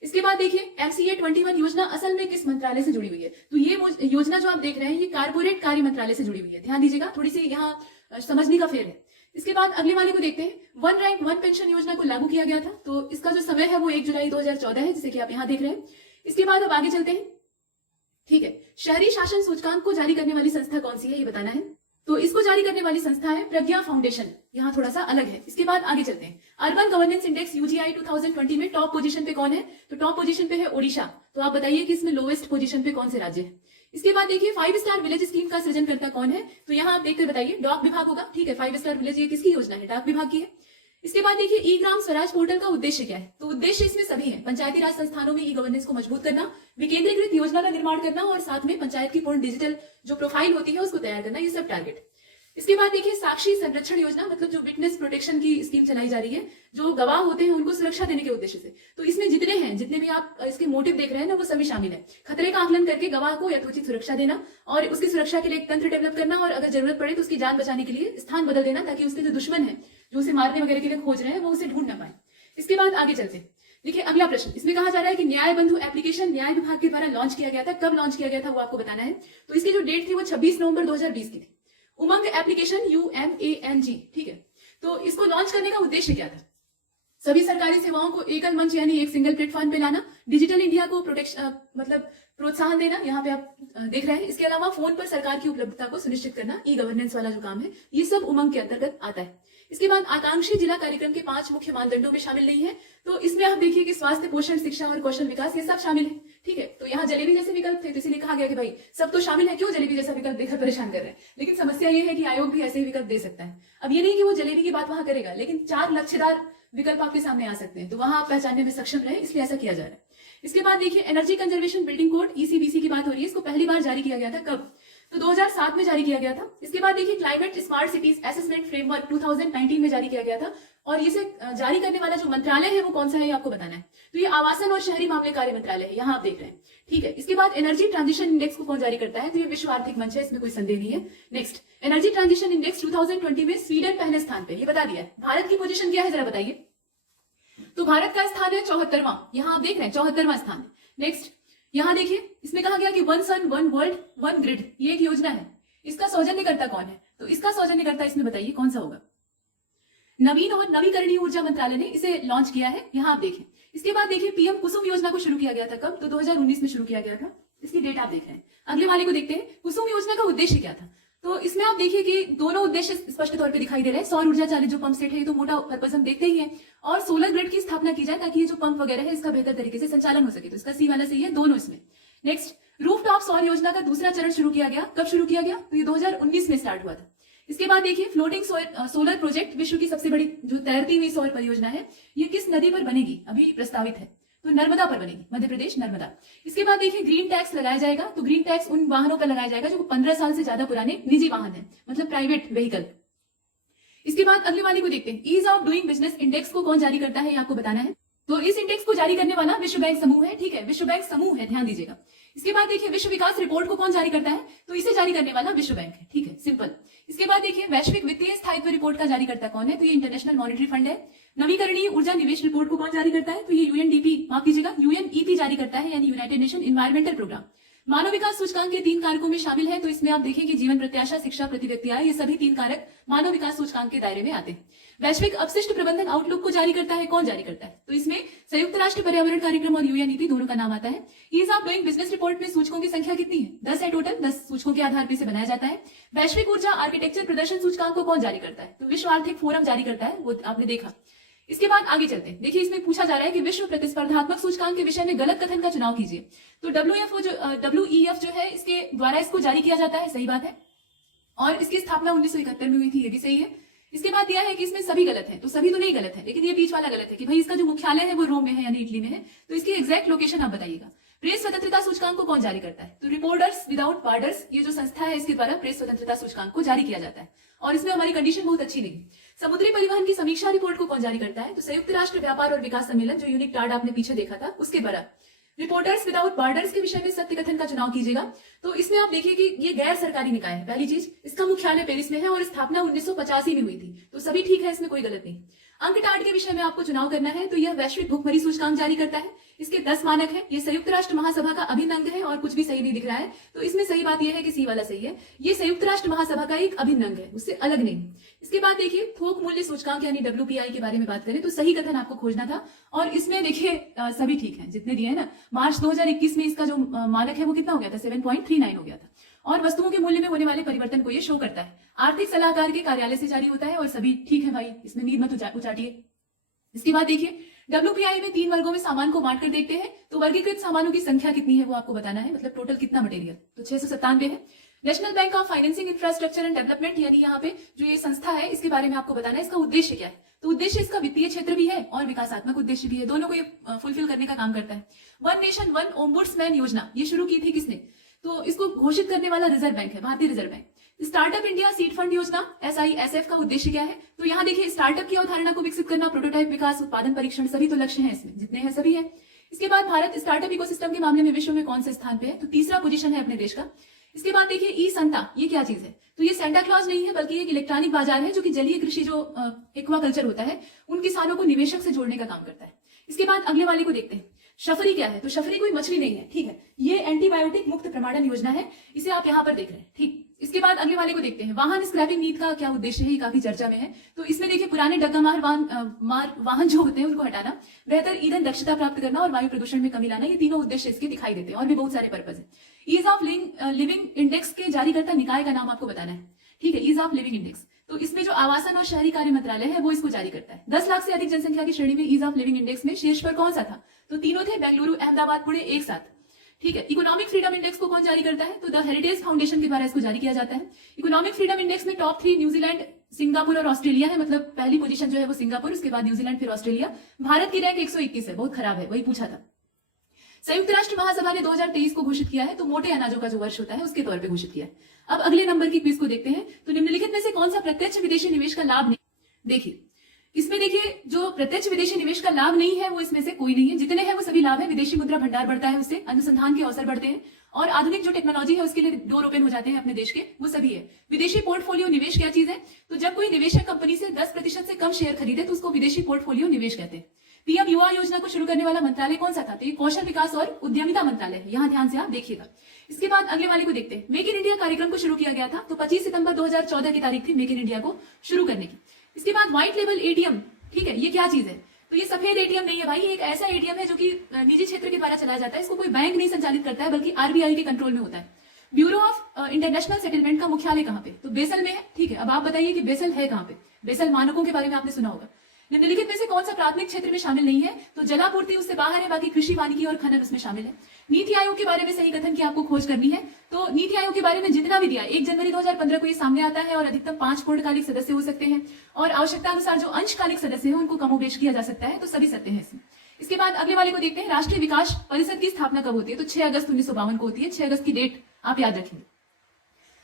इसके बाद देखिए MCA 21 योजना असल में किस मंत्रालय से जुड़ी हुई है? तो ये योजना जो आप देख रहे हैं ये कारपोरेट कार्य मंत्रालय से जुड़ी हुई है। ध्यान दीजिएगा, थोड़ी सी यहाँ समझने का फेर है। इसके बाद अगले वाले को देखते हैं। वन रैंक वन पेंशन योजना को लागू किया गया था, तो इसका जो समय है वो 1 जुलाई 2014 है, जिसे कि आप यहाँ देख रहे हैं। इसके बाद अब आगे चलते हैं, ठीक है। शहरी शासन सूचकांक को जारी करने वाली संस्था कौन सी है ये बताना है। तो इसको जारी करने वाली संस्था है प्रज्ञा फाउंडेशन, यहाँ थोड़ा सा अलग है। इसके बाद आगे चलते हैं। अर्बन गवर्नेंस इंडेक्स UGI 2020 में टॉप पोजीशन पे कौन है? तो टॉप पोजीशन पे है ओडिशा। तो आप बताइए कि इसमें लोवेस्ट पोजीशन पे कौन से राज्य है? इसके बाद देखिए 5 स्टार विलेज स्कीम का सृजन करता कौन है? तो यहाँ आप देखकर बताइए, डाक विभाग होगा, ठीक है। 5 स्टार विलेज ये किसकी योजना है? डाक विभाग की है। इसके बाद देखिए ई ग्राम स्वराज पोर्टल का उद्देश्य क्या है? तो उद्देश्य इसमें सभी है। पंचायती राज संस्थानों में ई गवर्नेंस को मजबूत करना, विकेंद्रीकृत योजना का निर्माण करना और साथ में पंचायत की पूर्ण डिजिटल जो प्रोफाइल होती है उसको तैयार करना, ये सब टारगेट। इसके बाद देखिए साक्षी संरक्षण योजना, मतलब जो विटनेस प्रोटेक्शन की स्कीम चलाई जा रही है, जो गवाह होते हैं उनको सुरक्षा देने के उद्देश्य से। तो इसमें जितने हैं, जितने भी आप इसके मोटिव देख रहे हैं ना, वो सभी शामिल है। खतरे का आकलन करके गवाह को यथोचित सुरक्षा देना और उसकी सुरक्षा के लिए एक तंत्र डेवलप करना, और अगर जरूरत पड़े तो उसकी जान बचाने के लिए स्थान बदल देना, ताकि उसके जो दुश्मन है जो उसे मारने वगैरह के लिए खोज रहे हैं वो उसे ढूंढ ना पाए। इसके बाद आगे चलते हैं। देखिए अगला प्रश्न, इसमें कहा जा रहा है कि न्याय बंधु एप्लीकेशन न्याय विभाग के द्वारा लॉन्च किया गया था। कब लॉन्च किया गया था वो आपको बताना है। तो इसकी जो डेट थी वो 26 नवंबर 2020 की थी। उमंग एप्लीकेशन UMANG, ठीक है। तो इसको लॉन्च करने का उद्देश्य क्या था? सभी सरकारी सेवाओं को एकल मंच यानी एक सिंगल प्लेटफॉर्म पे लाना, डिजिटल इंडिया को मतलब प्रोत्साहन देना, यहाँ पे आप देख रहे हैं। इसके अलावा फोन पर सरकार की उपलब्धता को सुनिश्चित करना, ई गवर्नेंस वाला जो काम है, ये सब उमंग के अंतर्गत आता है। इसके बाद आकांक्षी जिला कार्यक्रम के 5 मुख्य मानदंडों में शामिल नहीं है। तो इसमें आप देखिए कि स्वास्थ्य, पोषण, शिक्षा और कौशल विकास ये सब शामिल है, ठीक है। तो यहाँ जलेबी जैसे विकल्प थे, तो इसीलिए कहा गया कि भाई सब तो शामिल है, क्यों जलेबी जैसा विकल्प देकर परेशान कर रहे हैं। लेकिन समस्या ये है कि आयोग भी ऐसे ही विकल्प दे सकता है। अब ये नहीं कि वो जलेबी की बात वहां करेगा, लेकिन 4 लक्ष्यदार विकल्प आपके सामने आ सकते हैं, तो वहां आप पहचानने में सक्षम रहे, इसलिए ऐसा किया जा रहा है। इसके बाद देखिए energy conservation building code ECBC की बात हो रही है। इसको पहली बार जारी किया गया था कब? तो 2007 में जारी किया गया था। इसके बाद देखिए climate smart cities assessment framework 2019 में जारी किया गया था, और इसे जारी करने वाला जो मंत्रालय है वो कौन सा है ये आपको बताना है। तो ये आवासन और शहरी मामले कार्य मंत्रालय है, यहाँ आप देख रहे हैं, ठीक है। इसके बाद एनर्जी ट्रांजिशन इंडेक्स को कौन जारी करता है? तो ये विश्व आर्थिक मंच है, इसमें कोई संदेह नहीं है। नेक्स्ट, एनर्जी ट्रांजिशन इंडेक्स 2020 में स्वीडन पहले स्थान पे, ये बता दिया है। भारत की पोजीशन क्या है जरा बताइए। तो भारत का स्थान है 74वां, यहाँ आप देख रहे हैं 74वां स्थान है। नेक्स्ट, यहाँ देखिए इसमें कहा गया कि one sun one world one grid, ये एक योजना है। इसका सौजन्यकर्ता कौन है? तो इसका सौजन्यकर्ता इसमें बताइए कौन सा होगा? नवीन और नवीकरणीय ऊर्जा मंत्रालय ने इसे लॉन्च किया है, यहाँ आप देखें। इसके बाद देखिए PM कुसुम योजना को शुरू किया गया था कब? तो 2019 में शुरू किया गया था, इसकी डेट आप देख रहे हैं। अगले वाले को देखते हैं, कुसुम योजना का उद्देश्य क्या था? तो इसमें आप देखिए कि दोनों उद्देश्य स्पष्ट तौर पे दिखाई दे रहे हैं। सौर ऊर्जा चालित जो पंप सेट है ये तो मोटा पर्पज हम देखते ही हैं, और सोलर ग्रिड की स्थापना की जाए ताकि ये जो पंप वगैरह है इसका बेहतर तरीके से संचालन हो सके। तो इसका सी वाला सही है, दोनों इसमें। नेक्स्ट, रूफटॉप सौर योजना का दूसरा चरण शुरू किया गया। कब शुरू किया गया? तो ये 2019 में स्टार्ट हुआ था। इसके बाद देखिए फ्लोटिंग सोलर प्रोजेक्ट, विश्व की सबसे बड़ी जो तैरती हुई सौर परियोजना है, ये किस नदी पर बनेगी? अभी प्रस्तावित है, तो नर्मदा पर बनेगी, मध्य प्रदेश नर्मदा। इसके बाद देखिए ग्रीन टैक्स लगाया जाएगा। तो ग्रीन टैक्स उन वाहनों पर लगाया जाएगा जो 15 साल से ज्यादा पुराने निजी वाहन है, मतलब प्राइवेट व्हीकल। इसके बाद अगले वाले को देखते हैं, ease of doing business index को कौन जारी करता है ये आपको बताना है। तो इस इंडेक्स को जारी करने वाला विश्व बैंक समूह है, ठीक है, विश्व बैंक समूह है, ध्यान दीजिएगा। इसके बाद देखिए विश्व विकास रिपोर्ट को कौन जारी करता है? तो इसे जारी करने वाला विश्व बैंक है, ठीक है, सिंपल। इसके बाद देखिए वैश्विक वित्तीय स्थायित्व रिपोर्ट का जारी करता कौन है? तो ये इंटरनेशनल मॉनेटरी फंड है। नवीकरणीय ऊर्जा निवेश रिपोर्ट को कौन जारी करता है? तो ये UNDP, माफ कीजिएगा, UNEP जारी करता है, यानी यूनाइटेड नेशन इन्वायरमेंटल प्रोग्राम। मानव विकास सूचकांक के 3 कारकों में शामिल है। तो इसमें आप देखें कि जीवन प्रत्याशा, शिक्षा, प्रति व्यक्ति आय, ये सभी 3 कारक मानव विकास सूचकांक के दायरे में आते हैं। वैश्विक अपशिष्ट प्रबंधन आउटलुक को जारी करता है, कौन जारी करता है? तो इसमें संयुक्त राष्ट्र पर्यावरण कार्यक्रम और UNEP दोनों का नाम आता है। Ease of doing business report में सूचकों की संख्या कितनी है? 10 है टोटल, 10 सूचकों के आधार पर इसे बनाया जाता है। वैश्विक ऊर्जा आर्किटेक्चर प्रदर्शन सूचकांक को कौन जारी करता है? तो विश्व आर्थिक फोरम जारी करता है, वो आपने देखा। इसके बाद आगे चलते हैं। देखिए इसमें पूछा जा रहा है कि विश्व प्रतिस्पर्धात्मक सूचकांक के विषय में गलत कथन का चुनाव कीजिए। तो WEF जो है इसके द्वारा इसको जारी किया जाता है, सही बात है, और इसकी स्थापना 1971 में हुई थी, ये भी सही है। इसके बाद दिया है कि इसमें सभी गलत है, तो सभी तो नहीं गलत है, लेकिन ये बीच वाला गलत है कि भाई इसका जो मुख्यालय है वो रोम में है यानी इटली में है, तो इसकी एग्जैक्ट लोकेशन आप बताइएगा। प्रेस स्वतंत्रता सूचकांक को कौन जारी करता है? तो रिपोर्टर्स विदाउट बॉर्डर्स ये जो संस्था है इसके द्वारा प्रेस स्वतंत्रता सूचकांक को जारी किया जाता है, और इसमें हमारी कंडीशन बहुत अच्छी नहीं। समुद्री परिवहन की समीक्षा रिपोर्ट को कौन जारी करता है? तो संयुक्त राष्ट्र व्यापार और विकास सम्मेलन, जो यूनिक टार्ड आपने पीछे देखा था, उसके द्वारा रिपोर्टर्स विदाउट बॉर्डर्स के विषय में सत्य कथन का चुनाव कीजिएगा। तो इसमें आप देखिए कि ये गैर सरकारी निकाय है। पहली चीज, इसका मुख्यालय पेरिस में है और स्थापना 1985 में हुई थी, तो सभी ठीक है, इसमें कोई गलत नहीं। अंक टार्ड के विषय में आपको चुनाव करना है, तो यह वैश्विक भुखमरी सूचकांक जारी करता है। इसके 10 मानक है। ये संयुक्त राष्ट्र महासभा का अभिन्न अंग है और कुछ भी सही नहीं दिख रहा है, तो इसमें सही बात यह है कि सी वाला सही है। ये संयुक्त राष्ट्र महासभा का एक अभिन्न अंग है, उससे अलग नहीं। इसके बाद देखिए थोक मूल्य सूचकांक यानी WPI के बारे में बात करें तो सही कथन आपको खोजना था, और इसमें देखिए सभी ठीक है जितने दिए हैं ना। मार्च 2021 में इसका जो मानक है वो कितना हो गया था? 7.39 हो गया था, और वस्तुओं के मूल्य में होने वाले परिवर्तन को ये शो करता है। आर्थिक सलाहकार के कार्यालय से जारी होता है और सभी ठीक है भाई, इसमें नींद मत उचाटिए। इसके बाद देखिए WPI में 3 वर्गों में सामान को बांटकर देखते हैं, तो वर्गीकृत सामानों की संख्या कितनी है वो आपको बताना है, मतलब टोटल कितना मटेरियल, तो 697 है। National bank of financing infrastructure and development यानी यहाँ पे जो ये संस्था है इसके बारे में आपको बताना है, इसका उद्देश्य क्या है। तो उद्देश्य इसका वित्तीय क्षेत्र भी है और विकासात्मक उद्देश्य भी है, दोनों को ये फुलफिल करने का काम करता है। वन नेशन वन ओम्बुड्समैन योजना ये शुरू की थी किसने? तो इसको घोषित करने वाला रिजर्व बैंक है, भारतीय reserve bank. Startup India seed fund योजना SISF का उद्देश्य क्या है? तो यहाँ देखिए स्टार्टअप की अवधारणा को विकसित करना, प्रोटोटाइप विकास, उत्पादन परीक्षण, सभी तो लक्ष्य हैं इसमें, जितने हैं सभी है। इसके बाद भारत स्टार्टअप इकोसिस्टम के मामले में विश्व में कौन से स्थान पे है? तो तीसरा पोजीशन है अपने देश का। इसके बाद देखिए ई संता, ये क्या चीज है? तो ये सेंटा क्लॉज नहीं है, बल्कि एक इलेक्ट्रॉनिक बाजार है जो कि जलीय कृषि जो एक्वाकल्चर होता है उन किसानों को निवेशक से जोड़ने का काम करता है। इसके बाद अगले वाले को देखते हैं। शफरी क्या है? तो शफरी कोई मछली नहीं है, ठीक है, ये एंटीबायोटिक मुक्त प्रमाणन योजना है, इसे आप यहाँ पर देख रहे हैं, ठीक। इसके बाद अगले वाले को देखते हैं। वाहन स्क्रैपिंग नीति का क्या उद्देश्य है? ये काफी चर्चा में है। तो इसमें देखिए पुराने डग्गा मार वाहन जो होते हैं उनको हटाना, बेहतर ईंधन दक्षता प्राप्त करना और वायु प्रदूषण में कमी लाना, ये तीनों उद्देश्य इसके दिखाई देते हैं, और भी बहुत सारे पर्पज है। ईज ऑफ लिविंग इंडेक्स के जारीकर्ता निकाय का नाम आपको बताना है, ठीक है, ईज ऑफ लिविंग इंडेक्स। तो इसमें जो आवासन और शहरी कार्य मंत्रालय है वो इसको जारी करता है। 10 लाख से अधिक जनसंख्या की श्रेणी में ईज ऑफ लिविंग इंडेक्स में शीर्ष पर कौन सा था? तो तीनों थे, बेंगलुरु, अहमदाबाद, पुणे एक साथ, ठीक है। इकोनॉमिक फ्रीडम इंडेक्स को कौन जारी करता है? तो द हेरिटेज फाउंडेशन के द्वारा इसको जारी किया जाता है। इकोनॉमिक फ्रीडम इंडेक्स में टॉप 3 न्यूजीलैंड, सिंगापुर और ऑस्ट्रेलिया है, मतलब पहली पोजीशन जो है वो सिंगापुर, उसके बाद न्यूजीलैंड, फिर ऑस्ट्रेलिया। भारत की रैंक 121 है, बहुत खराब है, वही पूछा था। संयुक्त राष्ट्र महासभा ने 2023 को घोषित किया है, तो मोटे अनाजों का जो वर्ष होता है उसके तौर पे घोषित किया है। अब अगले नंबर की क्विज को देखते हैं। तो निम्नलिखित में से कौन सा प्रत्यक्ष विदेशी निवेश का लाभ नहीं? देखिए इसमें देखिए जो प्रत्यक्ष विदेशी निवेश का लाभ नहीं है वो इसमें से कोई नहीं है, जितने हैं वो सभी लाभ है। विदेशी मुद्रा भंडार बढ़ता है, उससे अनुसंधान के अवसर बढ़ते हैं, और आधुनिक जो टेक्नोलॉजी है उसके लिए डोर ओपन हो जाते हैं अपने देश के, वो सभी है। विदेशी पोर्टफोलियो निवेश क्या चीज है? तो जब कोई निवेशक कंपनी से 10% से कम शेयर खरीदे तो उसको विदेशी पोर्टफोलियो निवेश कहते हैं। पीएम युवा योजना को शुरू करने वाला मंत्रालय कौन सा था? तो ये कौशल विकास और उद्यमिता मंत्रालय है, यहाँ ध्यान से आप देखिएगा। इसके बाद अगले वाले को देखते हैं। मेक इन इंडिया कार्यक्रम को शुरू किया गया था, तो 25 सितंबर 2014 की तारीख थी मेक इन इंडिया को शुरू करने की। इसके बाद व्हाइट लेबल एटीएम, ठीक है, ये क्या चीज है? तो ये सफेद एटीएम नहीं है भाई, एक ऐसा एटीएम है जो कि निजी क्षेत्र के द्वारा चलाया जाता है, इसको कोई बैंक नहीं संचालित करता है बल्कि RBI के कंट्रोल में होता है। ब्यूरो ऑफ इंटरनेशनल सेटलमेंट का मुख्यालय कहाँ पे? तो बेसल में है, ठीक है। अब आप बताइए कि बेसल है कहाँ पे? बेसल मानकों के बारे में आपने सुना होगा। निम्नलिखित में से कौन सा प्राथमिक क्षेत्र में शामिल नहीं है? तो जलापूर्ति उससे बाहर है, बाकी कृषि, वानिकी और खनन उसमें शामिल है। नीति आयोग के बारे में सही कथन की आपको खोज करनी है। तो नीति आयोग के बारे में जितना भी दिया 1 जनवरी 2015 को ये सामने आता है, और अधिकतम 5 पूर्णकालिक सदस्य हो सकते हैं, और आवश्यकता अनुसार जो अंशकालिक सदस्य है उनको कमोबेश किया जा सकता है, तो सभी सत्य है इसमें। इसके बाद अगले वाले को देखते हैं। राष्ट्रीय विकास परिषद की स्थापना कब होती है? तो 6 अगस्त 1952 को होती है। 6 अगस्त की डेट आप याद रखेंगे।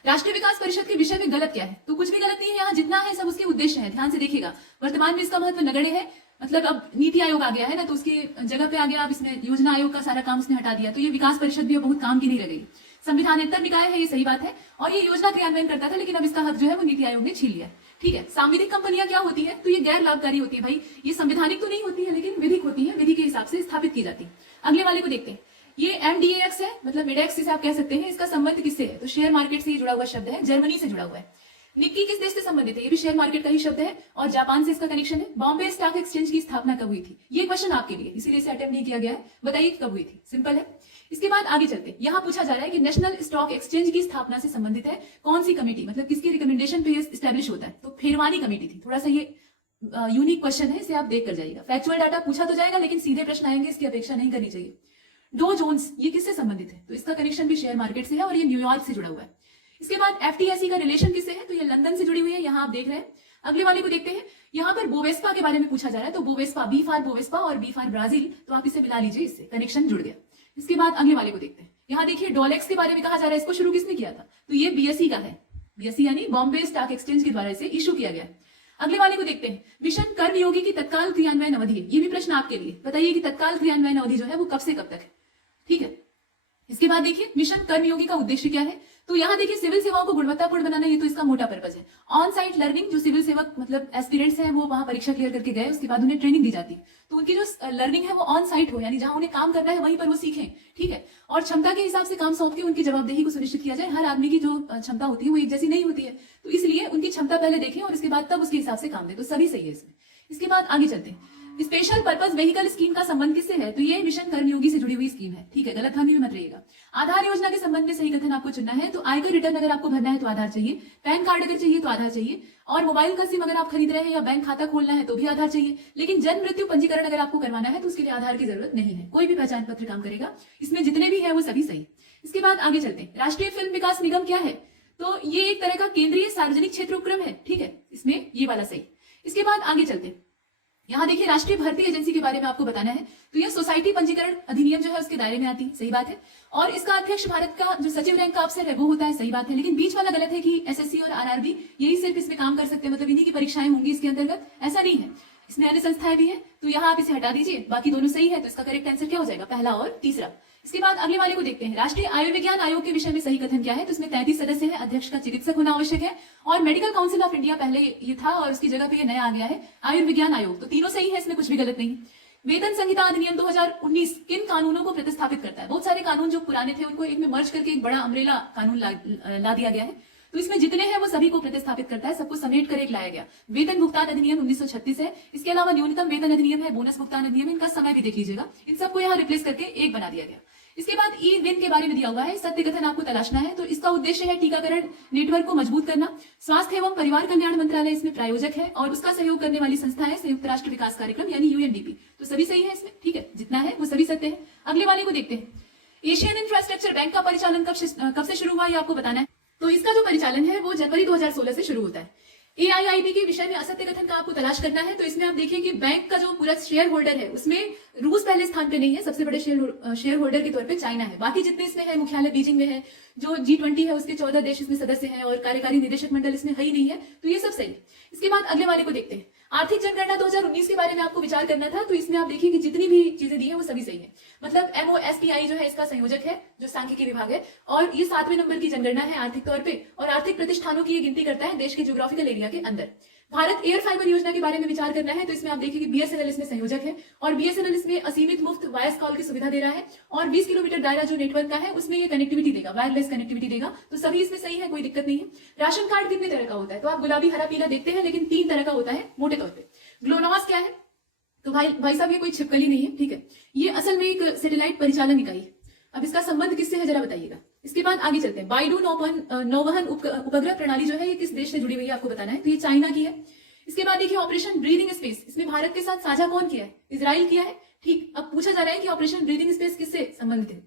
राष्ट्रीय विकास परिषद के विषय में गलत क्या है? तो कुछ भी गलत नहीं है, यहाँ जितना है सब उसके उद्देश्य है, ध्यान से देखिएगा। वर्तमान में इसका महत्व नगण्य है, मतलब अब नीति आयोग आ गया है ना, तो उसकी जगह पे आ गया, अब इसमें योजना आयोग का सारा काम उसने हटा दिया, तो ये विकास परिषद भी अब बहुत काम की नहीं लगेगी। संविधानेतर निकाय है, ये सही बात है, और ये योजना क्रियान्वयन करता था, लेकिन अब इसका हक जो है वो नीति आयोग ने छीन लिया है, ठीक है। सांविधिक कंपनियां क्या होती है? तो ये गैर लाभकारी होती है भाई, ये संवैधानिक तो नहीं होती है लेकिन विधिक होती है, विधि के हिसाब से स्थापित की जाती है। अगले वाले को देखते हैं। ये MDAX है, मतलब मिडेक्स जिसे आप कह सकते हैं। इसका संबंध किससे है? तो शेयर मार्केट से जुड़ा हुआ शब्द है, जर्मनी से जुड़ा हुआ है। निक्की किस देश से संबंधित है? ये भी शेयर मार्केट का ही शब्द है, और जापान से इसका कनेक्शन है। बॉम्बे स्टॉक एक्सचेंज की स्थापना कब हुई थी? ये क्वेश्चन आपके लिए, इसीलिए इसे अटेम्प्ट नहीं किया गया है। बताइए कब हुई थी? सिंपल है। इसके बाद आगे चलते हैं। यहाँ पूछा जा रहा है कि नेशनल स्टॉक एक्सचेंज की स्थापना से संबंधित है कौन सी कमेटी, मतलब किसकी रिकमेंडेशन पे स्टैब्लिश होता है? तो फेरवानी कमेटी थी। थोड़ा सा ये यूनिक क्वेश्चन है, इसे आप देख कर जाइएगा। फैक्चुअल डाटा पूछा तो जाएगा, लेकिन सीधे प्रश्न आएंगे, इसकी अपेक्षा नहीं करनी चाहिए। डो जोन्स, ये किससे संबंधित है? तो इसका कनेक्शन भी शेयर मार्केट से है, और ये न्यूयॉर्क से जुड़ा हुआ है। इसके बाद FTSE का रिलेशन किससे है? तो ये लंदन से जुड़ी हुई है, यहाँ आप देख रहे हैं। अगले वाले को देखते हैं। यहाँ पर बोवेस्पा के बारे में पूछा जा रहा है, तो बोवेस्पा, बी फॉर बोवेस्पा और बी फॉर ब्राजील, तो आप इसे मिला लीजिए, इससे कनेक्शन जुड़ गया। इसके बाद अगले वाले को देखते हैं। यहाँ देखिए डॉलेक्स के बारे में कहा जा रहा है, इसको शुरू किसने किया था, तो ये बीएसई का है। बीएसई यानी बॉम्बे स्टॉक एक्सचेंज के द्वारा इसे इशू किया गया है। अगले वाले को देखते हैं। मिशन कर्मयोगी की तत्काल क्रियान्वयन अवधि है, ये भी प्रश्न आपके लिए। बताइए कि तत्काल क्रियान्वयन अवधि जो है वो कब से कब तक है, ठीक है। इसके बाद देखिए मिशन कर्मयोगी का उद्देश्य क्या है, तो यहाँ देखिए सिविल सेवाओं को गुणवत्तापूर्ण बनाना, ये तो इसका मोटा पर्पज है। ऑन साइट लर्निंग, जो सिविल सेवक मतलब एस्पिरेंट्स हैं वो वहां परीक्षा क्लियर करके गए, उसके बाद उन्हें ट्रेनिंग दी जाती है, तो उनकी जो लर्निंग है वो ऑन साइट हो, यानी जहां उन्हें काम करना है वहीं पर वो सीखें, ठीक है। और क्षमता के हिसाब से काम सौंप के उनकी जवाबदेही को सुनिश्चित किया जाए। हर आदमी की जो क्षमता होती है वो एक जैसी नहीं होती है, तो इसलिए उनकी क्षमता पहले देखें और उसके बाद तब उसके हिसाब से काम दें, तो सभी सही है इसमें। इसके बाद आगे चलते हैं। स्पेशल पर्पस व्हीकल स्कीम का संबंध किससे है, तो ये मिशन कर्मयोगी से जुड़ी हुई स्कीम है, ठीक है, गलतफहमी में मत रहिएगा। आधार योजना के संबंध में सही कथन आपको चुनना है, तो आयकर रिटर्न अगर आपको भरना है तो आधार चाहिए, पैन कार्ड अगर चाहिए तो आधार चाहिए, और मोबाइल का सिम अगर आप खरीद रहे हैं या बैंक खाता खोलना है तो भी आधार चाहिए। लेकिन जन्म मृत्यु पंजीकरण अगर आपको करवाना है तो उसके लिए आधार की जरूरत नहीं है, कोई भी पहचान पत्र काम करेगा। इसमें जितने भी है वो सभी सही। इसके बाद आगे चलते हैं। राष्ट्रीय फिल्म विकास निगम क्या है, तो ये एक तरह का केंद्रीय सार्वजनिक क्षेत्र उपक्रम है, ठीक है, इसमें ये वाला सही। इसके बाद आगे चलते हैं। यहाँ देखिए राष्ट्रीय भर्ती एजेंसी के बारे में आपको बताना है, तो यह सोसाइटी पंजीकरण अधिनियम जो है उसके दायरे में आती है, सही बात है। और इसका अध्यक्ष भारत का जो सचिव रैंक का अफसर है वो होता है, सही बात है। लेकिन बीच वाला गलत है कि एसएससी और आरआरबी यही सिर्फ इसमें काम कर सकते हैं, मतलब इन्हीं की परीक्षाएं होंगी इसके अंतर्गत, ऐसा नहीं है, इसमें अन्य संस्थाएं भी हैं। तो यहाँ आप इसे हटा दीजिए, बाकी दोनों सही है, तो इसका करेक्ट आंसर क्या हो जाएगा, पहला और तीसरा। इसके बाद अगले वाले को देखते हैं। राष्ट्रीय आयुर्विज्ञान आयोग के विषय में सही कथन क्या है, तो इसमें 33 सदस्य है, अध्यक्ष का चिकित्सक होना आवश्यक है, और मेडिकल काउंसिल ऑफ इंडिया पहले ये था और उसकी जगह पे ये नया आ गया है आयुर्विज्ञान आयोग, तो तीनों सही है, इसमें कुछ भी गलत नहीं। वेतन संहिता अधिनियम 2019 किन कानूनों को प्रतिस्थापित करता है, बहुत सारे कानून जो पुराने थे उनको एक में मर्ज करके एक बड़ा अम्ब्रेला कानून ला दिया गया है, तो इसमें जितने हैं वो सभी को प्रतिस्थापित करता है, सबको समेट कर एक लाया गया। वेतन भुगतान अधिनियम 1936 है, इसके अलावा न्यूनतम वेतन अधिनियम है, बोनस भुगतान अधिनियम, इनका समय भी देख लीजिएगा, इन सबको यहाँ रिप्लेस करके एक बना दिया गया। इसके बाद ई विन के बारे में दिया हुआ है, सत्य कथन आपको तलाशना है, तो इसका उद्देश्य है टीकाकरण नेटवर्क को मजबूत करना। स्वास्थ्य एवं परिवार कल्याण मंत्रालय इसमें प्रायोजक है और उसका सहयोग करने वाली संस्था है संयुक्त राष्ट्र विकास कार्यक्रम यानी यूएनडीपी, तो सभी सही है इसमें, ठीक है, जितना है वो सभी सत्य है। अगले वाले को देखते हैं। एशियन इंफ्रास्ट्रक्चर बैंक का परिचालन कब से शुरू हुआ ये आपको बताना है, तो इसका जो परिचालन है वो जनवरी 2016 से शुरू होता है। एआईआईबी के विषय में असत्य कथन का आपको तलाश करना है, तो इसमें आप देखिए कि बैंक का जो पूरा शेयर होल्डर है उसमें रूस पहले स्थान पे नहीं है, सबसे बड़े शेयर होल्डर के तौर पे चाइना है, बाकी जितने इसमें है मुख्यालय बीजिंग में है, जो G20 है उसके 14 देश इसमें सदस्य हैं और कार्यकारी निदेशक मंडल इसमें है ही नहीं है, तो ये सब सही है। इसके बाद अगले वाले को देखते हैं। आर्थिक जनगणना 2019 के बारे में आपको विचार करना था, तो इसमें आप देखिए कि जितनी भी चीजें दी है वो सभी सही है, मतलब MOSPI जो है इसका संयोजक है जो सांख्यिकी विभाग है, और ये 7वें नंबर की जनगणना है आर्थिक तौर पे, और आर्थिक प्रतिष्ठानों की ये गिनती करता है देश के ज्योग्राफिकल एरिया के अंदर। भारत एयर फाइबर योजना के बारे में विचार करना है, तो इसमें आप देखिए कि BSNL इसमें संयोजक है और BSNL इसमें असीमित मुफ्त वॉइस कॉल की सुविधा दे रहा है, और 20 किलोमीटर दायरा जो नेटवर्क का है उसमें ये कनेक्टिविटी देगा, वायरलेस कनेक्टिविटी देगा, तो सभी इसमें सही है, कोई दिक्कत नहीं है। राशन कार्ड कितने तरह का होता है, तो आप गुलाबी हरा पीला देखते हैं, लेकिन 3 तरह का होता है मोटे तौर पर। ग्लोनास क्या है, तो भाई साहब ये कोई छिपकली नहीं है, ठीक है, ये असल में एक सैटेलाइट परिचालन इकाई है। अब इसका संबंध किससे है जरा बताइएगा। इसके बाद आगे चलते हैं। बाइडू नौवहन उपग्रह प्रणाली जो है ये किस देश से जुड़ी हुई है आपको बताना है, तो ये चाइना की है। इसके बाद देखिए ऑपरेशन ब्रीदिंग स्पेस, इसमें भारत के साथ साझा कौन किया है, इजराइल किया है, ठीक। अब पूछा जा रहा है कि ऑपरेशन ब्रीदिंग स्पेस किससे संबंधित है,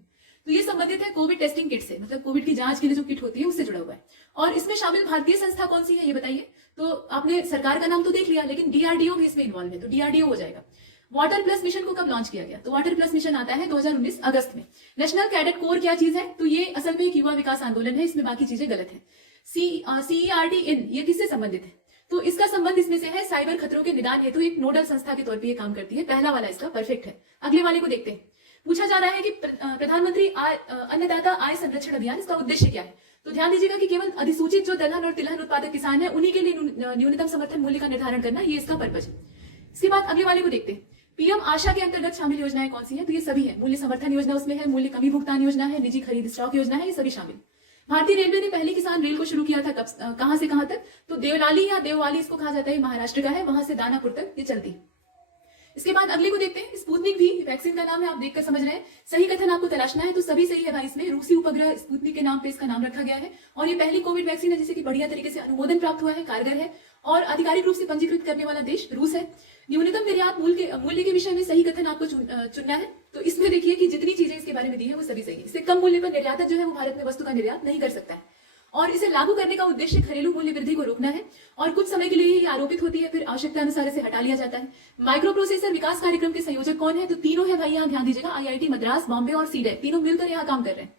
तो ये संबंधित है कोविड टेस्टिंग किट से, मतलब कोविड की जांच के लिए जो किट होती है उससे जुड़ा हुआ है। और इसमें शामिल भारतीय संस्था कौन सी है ये बताइए, तो आपने सरकार का नाम तो देख लिया, लेकिन DRDO भी इसमें इन्वॉल्व है, तो DRDO हो जाएगा। वाटर प्लस मिशन को कब लॉन्च किया गया, तो वाटर प्लस मिशन आता है 2019 अगस्त में। नेशनल कैडेट कोर क्या चीज है, तो ये असल में एक युवा विकास आंदोलन है, इसमें बाकी चीजें गलत है। CERT-IN ये किससे संबंधित है, तो इसका संबंध इसमें से है साइबर खतरों के निदान हेतु एक नोडल संस्था के तौर पे ये काम करती है, पहला वाला इसका परफेक्ट है। अगले वाले को देखते हैं। पूछा जा रहा है कि प्रधानमंत्री अन्नदाता आय संरक्षण अभियान, इसका उद्देश्य क्या है, तो ध्यान दीजिएगा कि केवल अधिसूचित जो दलहन और तिलहन उत्पादक किसान है उन्हीं के लिए न्यूनतम समर्थन मूल्य का निर्धारण करना, ये इसका पर्पज है। इसके बाद अगले वाले को देखते हैं। PM आशा के अंतर्गत शामिल योजनाएं कौन सी है, तो ये सभी है। मूल्य समर्थन योजना उसमें है, मूल्य कमी भुगतान योजना है, निजी खरीद स्टॉक योजना है, ये सभी शामिल। भारतीय रेलवे ने पहली किसान रेल को शुरू किया था कहां से कहां तक, तो देवलाली या देववाली इसको कहा जाता है, महाराष्ट्र का है, वहां से दानापुर तक ये चलती है। इसके बाद अगले को देखते हैं। स्पुतनिक भी वैक्सीन का नाम है, आप देखकर समझ रहे हैं, सही कथन आपको तलाशना है, तो सभी सही है भाई। इसमें रूसी उपग्रह स्पुतनिक के नाम पे इसका नाम रखा गया है, और ये पहली कोविड वैक्सीन है जिसे कि बढ़िया तरीके से अनुमोदन प्राप्त हुआ है, कारगर है, और आधिकारिक रूप से पंजीकृत करने वाला देश रूस है। न्यूनतम निर्यात मूल्य के विषय में सही कथन आपको चुनना है, तो इसमें देखिए कि जितनी चीजें इसके बारे में दी है वो सभी सही है। इससे कम मूल्य पर निर्यातक जो है वो भारत में वस्तु का निर्यात नहीं कर सकता है। और इसे लागू करने का उद्देश्य घरेलू मूल्य वृद्धि को रोकना है और कुछ समय के लिए ये आरोपित होती है, फिर आवश्यकता अनुसार इसे हटा लिया जाता है। माइक्रो प्रोसेसर विकास कार्यक्रम के संयोजक कौन है? तो तीनों है भाई, यहाँ ध्यान दीजिएगा, IIT मद्रास, बॉम्बे और सीडेट, तीनों मिलकर यहाँ काम कर रहे हैं।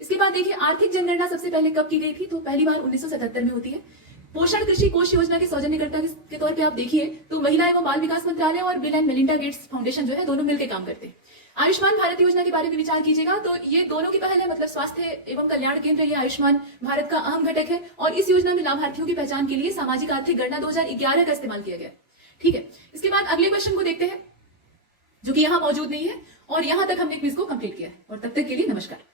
इसके बाद देखिए आर्थिक जनगणना सबसे पहले कब की गई थी? तो पहली बार 1977 में होती है। पोषण कृषि कोष योजना के सौजन्यकर्ता के तौर पे आप देखिए तो महिला एवं बाल विकास मंत्रालय और bill and Melinda Gates foundation जो है दोनों मिलकर काम करते हैं। आयुष्मान भारत योजना के बारे में विचार कीजिएगा तो ये दोनों की पहल है, मतलब स्वास्थ्य एवं कल्याण केंद्र ये आयुष्मान भारत का अहम घटक है और इस योजना में लाभार्थियों की पहचान के लिए सामाजिक आर्थिक गणना 2011 का इस्तेमाल किया गया। ठीक है, इसके बाद अगले क्वेश्चन को देखते हैं जो कि यहाँ मौजूद नहीं है और यहाँ तक हमने क्विज को कंप्लीट किया है और तब तक के लिए नमस्कार।